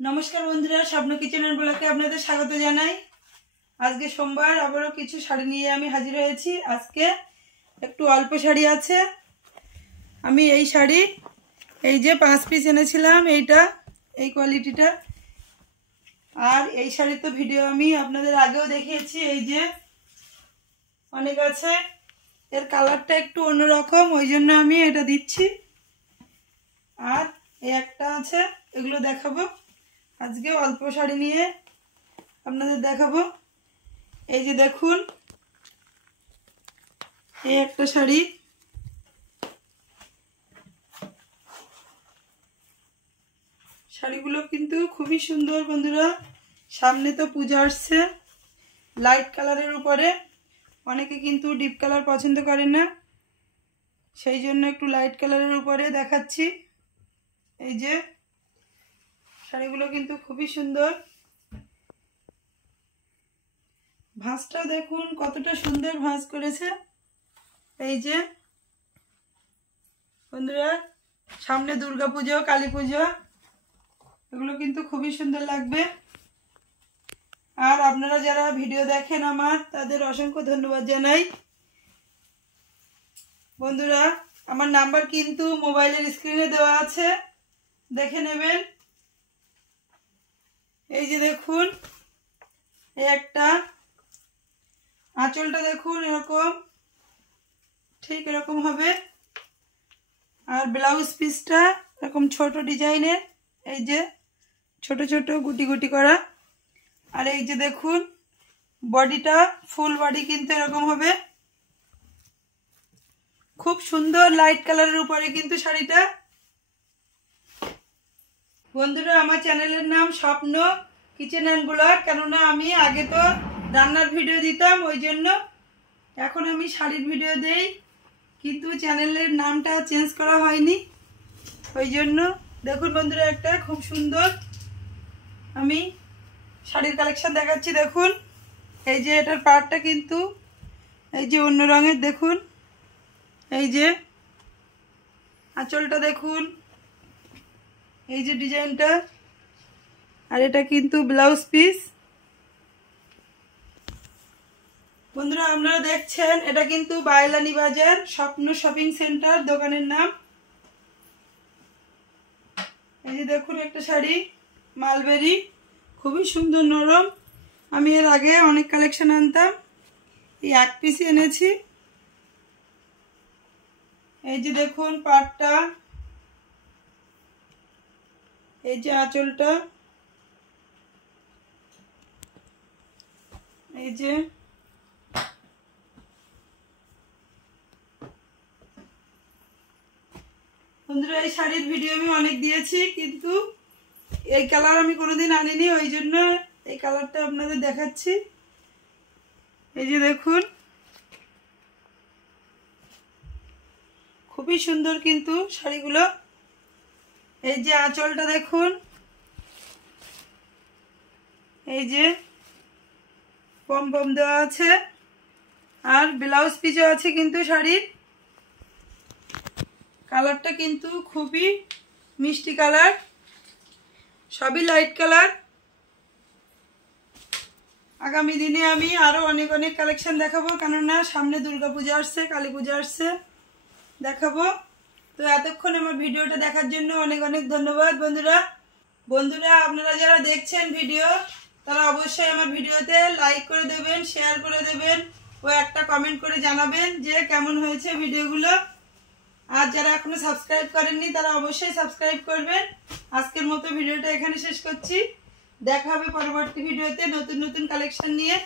नमस्कार बंधुरा स्वप्न किचन एंड ब्लगे आपनादेर स्वागत जानाई। आज के सोमवार आबारो किछु शाड़ी निये आमी हाजिर हयेछि। आजके एकटु अल्प शाड़ी आछे। आमी एई शाड़ी एई जे 5 पिस এনেছিলাম এইটা এই কোয়ালিটিটা। আর এই শাড়ি তো ভিডিও আমি আপনাদের আগেও দেখিয়েছি। এই যে অনেক আছে, এর কালারটা একটু অন্যরকম, ওইজন্য আমি এটা দিচ্ছি। আর এই একটা আছে, এগুলো দেখাবো। আজকে অল্প শাড়ি নিয়ে আপনাদের দেখাবো। এই যে দেখুন, এই একটা শাড়ি, শাড়িগুলো কিন্তু খুবই সুন্দর বন্ধুরা। সামনে তো পূজা আসছে, লাইট কালারের উপরে। অনেকে কিন্তু ডিপ কালার পছন্দ করে না, সেই জন্য একটু লাইট কালারের উপরে দেখাচ্ছি। এই যে শাড়িগুলো কিন্তু খুবই সুন্দর। ভাঁজটা দেখুন কতটা সুন্দর ভাঁজ করেছে। এই যে বন্ধুরা, সামনে দুর্গা পুজো, কালী পুজো, এগুলো কিন্তু খুবই সুন্দর লাগবে। আর আপনারা যারা ভিডিও দেখেন আমার, তাদের অসংখ্য ধন্যবাদ জানাই। বন্ধুরা, আমার নাম্বার কিন্তু মোবাইলের স্ক্রিনে দেওয়া আছে, দেখে নেবেন। এই যে দেখুন, এই একটা আঁচলটা দেখুন এরকম, ঠিক এরকম হবে। আর ব্লাউজ পিসটা এরকম ছোট ডিজাইনের, এই যে ছোট ছোট গুটি গুটি করা। আর এই যে দেখুন, বডিটা ফুল বডি কিন্তু এরকম হবে। খুব সুন্দর লাইট কালারের উপরে কিন্তু শাড়িটা। বন্ধুরা, আমার চ্যানেলের নাম স্বপ্ন কিচেন অ্যান্ড ব্লগ। কেননা আমি আগে তো রান্নার ভিডিও দিতাম, ওই জন্য এখন আমি শাড়ির ভিডিও দেই, কিন্তু চ্যানেলের নামটা চেঞ্জ করা হয়নি, ওই জন্য। দেখুন বন্ধুরা, একটা খুব সুন্দর আমি শাড়ির কালেকশন দেখাচ্ছি। দেখুন, এই যে এটার পাড়টা কিন্তু এই যে অন্য রঙের, দেখুন। এই যে আঁচলটা দেখুন, এই যে ডিজাইনটা। আর এটা কিন্তু ব্লাউজ পিস। বন্ধুরা, আপনারা দেখছেন, এটা কিন্তু বায়লানি বাজার স্বপ্ন শপিং সেন্টার দোকানের নাম। এই যে দেখুন একটা শাড়ি, মালবেরি, খুবই সুন্দর নরম। আমি এর আগে অনেক কালেকশন আনতাম, এই এক পিসই এনেছি। এই যে দেখুন পাড়টা, এই যে আঁচলটা, এই যে বন্ধুরা, এই শাড়ির ভিডিও আমি অনেক দিয়েছি, কিন্তু এই কালার আমি কোনোদিন আনিনি, ওই জন্য এই কালারটা আপনাদের দেখাচ্ছি। এই যে দেখুন, খুবই সুন্দর কিন্তু শাড়িগুলো। এই যে আঁচলটা দেখুন, এই যে পম পম দেওয়া আছে। আর ব্লাউজ পিসও আছে কিন্তু শাড়ির। কালারটা কিন্তু খুবই মিষ্টি কালার, সবই লাইট কালার। আগামী দিনে আমি আরো অনেক অনেক কালেকশন দেখাবো, কেননা সামনে দুর্গা পূজা আসছে, কালী পূজা আসছে, দেখাবো। তো এতক্ষণ আমার ভিডিওটা দেখার জন্য অনেক অনেক ধন্যবাদ বন্ধুরা। বন্ধুরা, আপনারা যারা দেখছেন ভিডিও, তারা অবশ্যই আমার ভিডিওতে লাইক করে দেবেন, শেয়ার করে দেবেন, ও একটা কমেন্ট করে জানাবেন যে কেমন হয়েছে ভিডিওগুলো। আর যারা এখনো সাবস্ক্রাইব করেননি, তারা অবশ্যই সাবস্ক্রাইব করবেন। আজকের মতো ভিডিওটা এখানে শেষ করছি। দেখা হবে পরবর্তী ভিডিওতে নতুন নতুন কালেকশন নিয়ে।